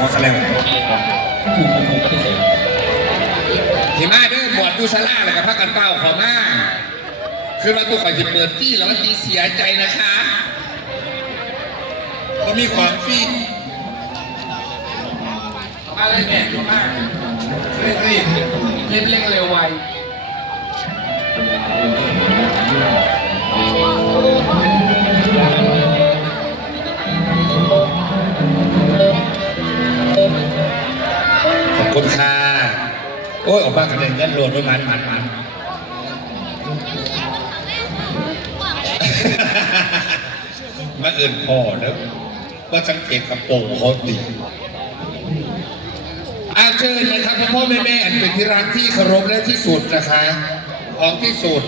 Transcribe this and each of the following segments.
หัวกระเลวผูกผูกก็ได้เสร็จหิมาเด้อหมวดดูซาร่าเลยกับพักกันเก้าขอมาคือเราตัวก่อนจะเปิดที่แล้วมันตีเสียใจนะคะก็มีความฟรีมาเลยแม่เข้ามาเร่งรีบเล่นเร่งเร็วไว คุณค่ะโอ้ยออกมากันเลยเงินรวมด้วยมันมันมันมาเอื่นพ่อแล้วว่าสังเกตกระโปรงเขาดีอาเชิญเลยครับพ่อพ่อแม่แม่เป็นที่รักที่เคารพและที่สุดนะคะของที่สุด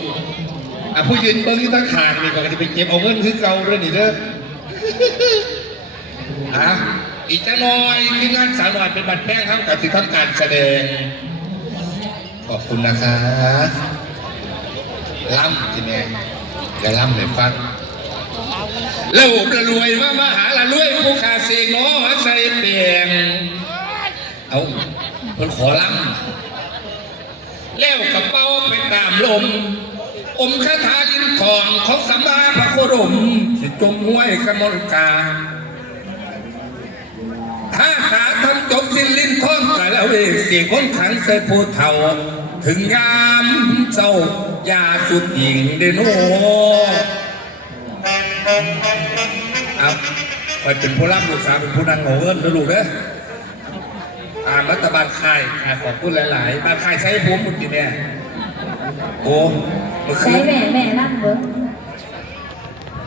อะผู้ยืนเบิ้งที่ตั้งขางนี่ก็จะไปเก็บเอาเงินคือเก่าเรื่องนี้เด้ออะ อีกจะน้อยที่งานสาวน่อยเป็นบัตรแป้งครับกับที่ทำการแสดง ขอบคุณนะคะล่ำทีนี้จะล่ำเลยฟังแล้วผมละรวยมามหาละรวยผู้ขาเสกน้อใส่เปียนเอาคนขอล่ำแล้วกระเป๋าไปตามลม อมคาถาดินทองของสัมมาพระโคดมสิจมห้วยกระมลกา ถ้าหาทำจบสิ้นลิ้นท้องกะละเวกเสียงคนขังใส่ผู้เฒ่า ถึงยามเจ้ายาสุดหญิงเดโนเอาคอยเป็นผู้รับลูกสาวเป็นผู้นางโง่เอิญนะลูกเด้ออ่ารัฐบาลค่ายอ่าขอบคุณหลายๆบ้านค่ายใช้ผมเมื่อกี้เนี่ยโอ้เมื่อใช้คืนแม่แม่นั่งเบิ้ง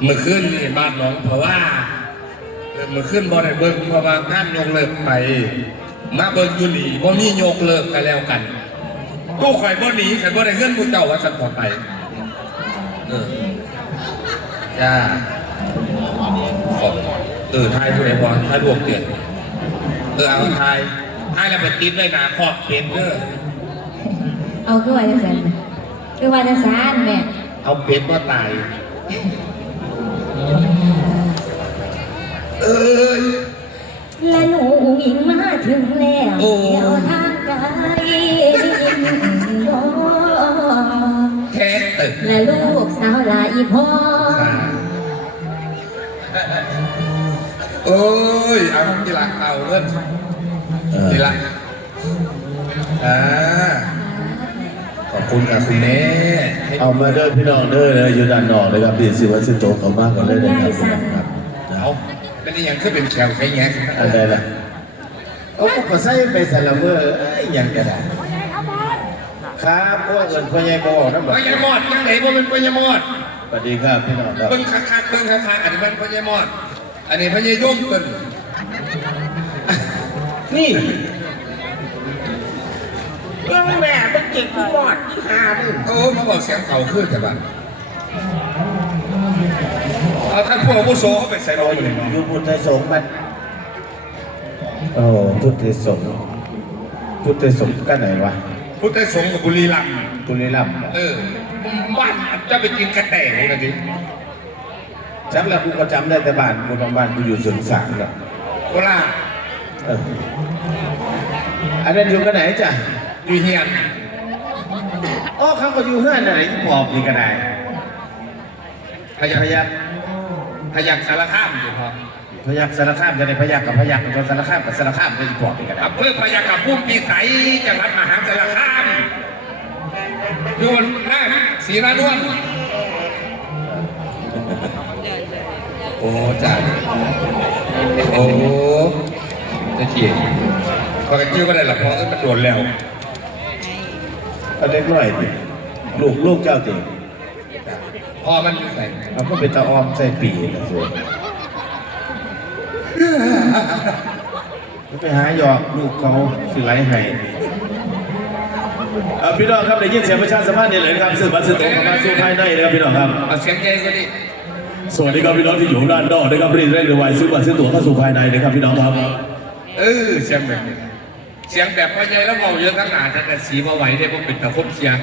เมื่อคืนนี่บ้านน้องเพราะว่าเออเมื่อคืนบ่ได้เบิ่งเพราะว่างานยกเลิกไป มาเบิ่งอยู่นี่บ่มียกเลิกกันแล้วกันตู้ข่อยบ่หนีข่อยบ่ได้เงินผู้เจ้าว่าสันต่อไปเออจ้าขอบเออทายผู้ใดบ่ทายดวงเตียนเออเอาทายทายแล้วไปติดไว้หน้าขอบเป็ดเด้อเอาคือว่าจังสันคือว่าจังสันแม่เอาเป็ดบ่ตาย เอ้ยและหนูหญิงมาถึงแล้วโอ้ เดี๋ยวทางไกลบ่แค่ตึกและลูกสาวหลาอีพ่อโอ้ย เอาทีหลังเอาเงินทีหลังอ่า ขอบคุณกับคุณแม่เอามาเด้อพี่น้องเด้อเลยอยู่ด้านนอกเลยครับดีสิวัสิโตเขามากกว่าเลยนะครับครับเอาเป็ นอยังขึ้นเป็นแขวใครแง่อันใดล่ะโอ้ก็ใส่ไปใส่ละเมอเอ้ยยังก็ได้ครับพวกเอิญพ่อใหญ่บ่นะบ่พญามอดยังไหนบ่เป็นพญามอดสวัสดีครับพี่น้องครับเบิ่งคักๆเบิ่งคักๆอันนี้มันพญามอด อันนี้พญายมต้นนี่เรื่องแม่ต้องเก็บผู้บอดที่หาดิโอ้มาบอกเสียงเก่าขึ้นแต่บ้าน เอาท่านผู้อาวุโสเขาไปใส่รออยู่เลยอยู่พุทธสงฆ์มันโอ้พุทธสงฆ์พุทธสงฆ์กันไหนวะพุทธสงฆ์กับบุรีรัมย์บุรีรัมย์เออบ้านจะไปกินกระแตงนะดิจำแล้วกูก็จำได้แต่บ้านกูบางบ้านกูอยู่สวนสารแล้วโคราชอันนั้นอยู่กันไหนจ้ะอยู่เฮียนอ๋อเขาก็อยู่เฮือนอะไรที่ปอบนี่ก็ได้พยัพยัก พยักสารคามอยู่พอพยักสารคามจะได้พยักกับพยักกับสารคามกับสารคามก็อีปอบนี่ก็ได้อำเภอพยักกับพุ่มปีใสจังหวัดมหาสารคามอยู่หน้าศรีรานวลโอ้จ้าโอ้จะเทียนพอกันชื่อก็ได้ละพอเออมันโดนแล้วเอาเล็กน้อยดิลูกลูกเจ้าติพ อมันอยู่ไหนเอาก็เป็นตาออมใส่ปีนะสิไปหาหยอกลูกเขาสิไหลให้เอาพี่น้องครับได้ยินเสียงประชาสัมพันธ์เนี่ยเลยนะครับสื่อบัตรสื่อตรงเข้ามาสู่ภายในนะครับพี่น้องครับเอาเสียงใหญ่ก็ดิสวัสดีครับพี่น้องที่อยู่ด้านนอกนะครับรีบเร่งเร็วไวซื้อบัตรซื้อตั๋วเข้าสู่ภายในนะครับพี่น้องครับ เออเสียงแบบนี้เสียงแบบพ่อใหญ่แล้วเบาเยอะทั้งหนาแต่สีมาไหวได้เพราะเป็นตะคบเสียง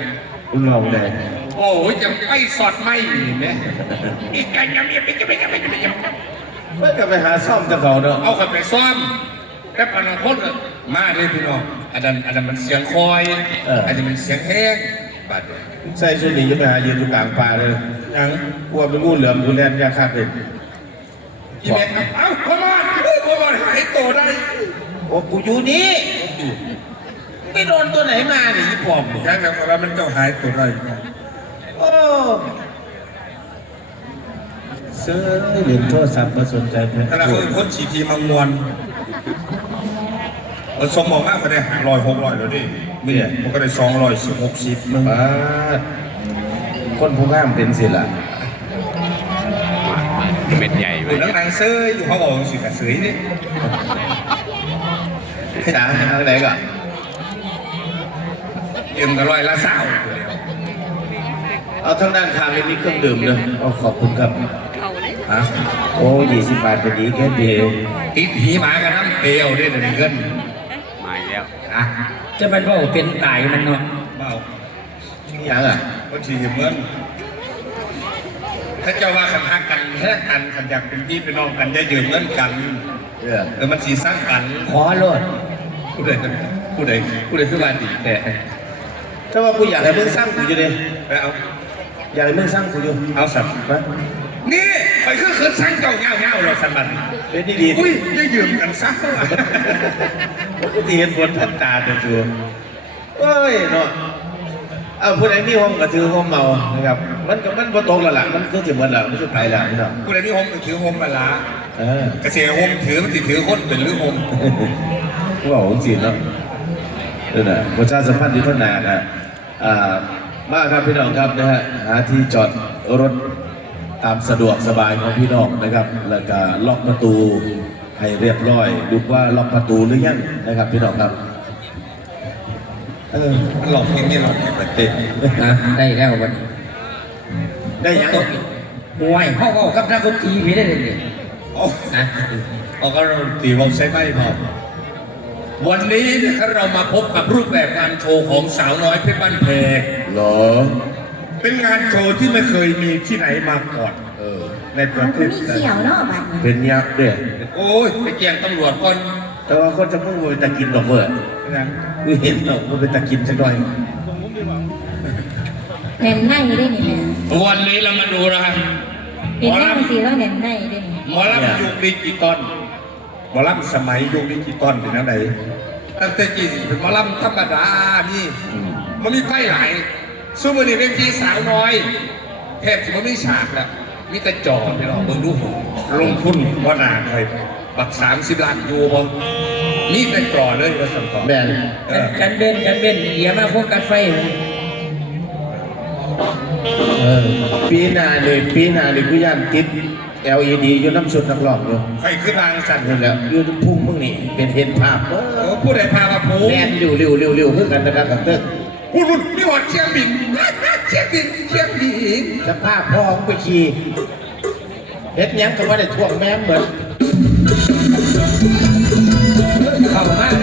คุณเราแดง โอ้ยจะไม่สอดไม่เห็นไหมอีกกันยังไม่จะไม่จะไม่จะไม่จะเมื่อกับไปหาซ่อมกับเขาเนาะเอาขับไปซ่อมแต่ปานางคนน่ะมาเด้พี่น้องอันนั้นอันนั้นมันเสียงคอยอันนี้มันเสียงแห้งบาดเดียวใส่ชุดนี้จะไปหายืนอยู่กลางป่าเลยยังกลัวเป็นงูเหลือมกูแลนยาคาดเลยอีเม็ดเอ้าพ่อบ้านเอ้ยพ่อบ้านหายโตได้โอ้กูอยู่นี่ไม่โดนตัวไหนมาเนี่ยยี่ปอมเนี่ยยังแบบว่ามันเจ้าหายโตได้ โอ้เสื้อเล่นโทรศัพท์มาสนใจเพื่อนขณะคนคนฉีดทีมังมวนเอาสมมองมากกว่าได้ลอยหกร้อยแล้วดิเนี่ยมันก็ได้สองร้อยสิบหกสิบมึงป้าดคนผู้ข้ามเป็นสิล่ะเม็ดใหญ่อยู่นังนางเซยอยู่เขาบอกสิกระสือนี่ให้ด่าทางไหนก่อนเอ็มก็ร้อยละเศร้า เอาทางด้านข้างนี่มีเครื่องดื่มเนอะเอาขอบคุณครับฮะโอ้ยี่สิบบาทพอดีแค่เดียวติดผีหมากันน้ำเปรียวได้แต่เงินมาแล้วอะจะเป็นว่าเป็นตายมันเนาะเมานี่ยังอะก็ฉีดเงินถ้าเจ้าว่าคันหักกันแค่กันคันอยากเป็นพี่เป็นน้องกันจะยืมเงินกันเออแล้วมันสีสร้างกันขอโลดผู้ใดผู้ใดผู้ใดคือบ้านดีแต่ถ้าว่ากูอยากให้มึงสร้างกูอยู่ดิไปเอา อยากให้มึงสร้างกูอยู่เอาสัตว์นะนี่ไปคือคืนสร้างเจ้าเงาเงาเราสันบันเป็นดีดีอุ้ยได้ยืมกันซะปกติเห็นผลทันตาแต่ตัวโอ้ยเนาะเอาผู้ใดมีห้องก็ถือห้องเมานะครับ มันก็มันบ่ตรงและล่ะมันคือสิหมดแล้วมันคือไปแล้วเนาะผู้ใดมีโฮมก็ถือโฮมมาละเออเกษตรโฮมถือมันสิถือคนเป็นหรือโฮมกูบอกจริงๆเนาะนั่นน่ะประชาสัมพันธ์อยู่ท่านนานะ อ่ามาครับพี่น้องครับนะฮะหาที่จอดรถตามสะดวกสบายของพี่น้องนะครับ แล้วก็ล็อกประตูให้เรียบร้อย ดูว่าล็อกประตูหรือยังนะครับพี่น้องครับเออมันหลอกเพลงนี่หลอกเพลงประเทศนะได้แล้ววันนี้ได้ยังมวยพ่อก็กับนักดนตรีไม่ได้เลยเนี่ยโอ้นะเอาก็เราตีวงใช้ไม่พอ วันนี้นะครับเรามาพบกับรูปแบบการโชว์ของสาวน้อยเพชรบ้านแพงเหรอ เป็นงานโชว์ที่ไม่เคยมีที่ไหนมาก่อนเออ ในประเทคือศมีไทยเขียวเนาะบัดนี้เป็นยักษ์ด้วยโอ้ยไปแจ้งตำรวจก่อนแต่ว่าคนจะมุ่งไปตะกินดอกเบอร์นะกูเห็นดอกมันเป็นตะกินสักหน่อยแน่นในได้นี่แม่วันนี้เรามาดูนะครับเป็นแน่นสีแล้วแน่นในได้นี่หมอลำยุคดิจิตอลห มอลำสมัยยุคดิจิตอลเป็นอะไรตั้งแต่กี่สิเป็นหมอลำธรรมดานี่มันมีไพ่หลายสู้มือนี่เป็นทีสาวน้อยแทบจะไม่มีฉากแล้วมีแต่จอพี่น้องเบิ่งดูผมลงทุนว่านาเคยบักสามสิบล้านยูบ่มีแต่จอเลยว่าสัมผัสแบนเออกันเบนกันเบนเดี๋ยวมาโฟกัสไฟเลยเออปีหน้าเลยปีหน้าเลยกูย่านติด LED อยู่น้ำสุดนักร้องอยู่ใครคือทางสั่นนั่นแหละอยู่พุ่งมึงนี่เป็นเห็นภาพเอโอ้อผู้ใดพามาพูแล่นเร็วเร็วเร็วเร็วเพื่อกันนะครับกับเติ้งพูดพูดนี่หอดเชียงบินเชียงบินเชียงบินสภาพพ่อมึงไปขี่เฮ็ดหยังก็ว่าได้ท่วงแม่มเหมือนเข้ามาแ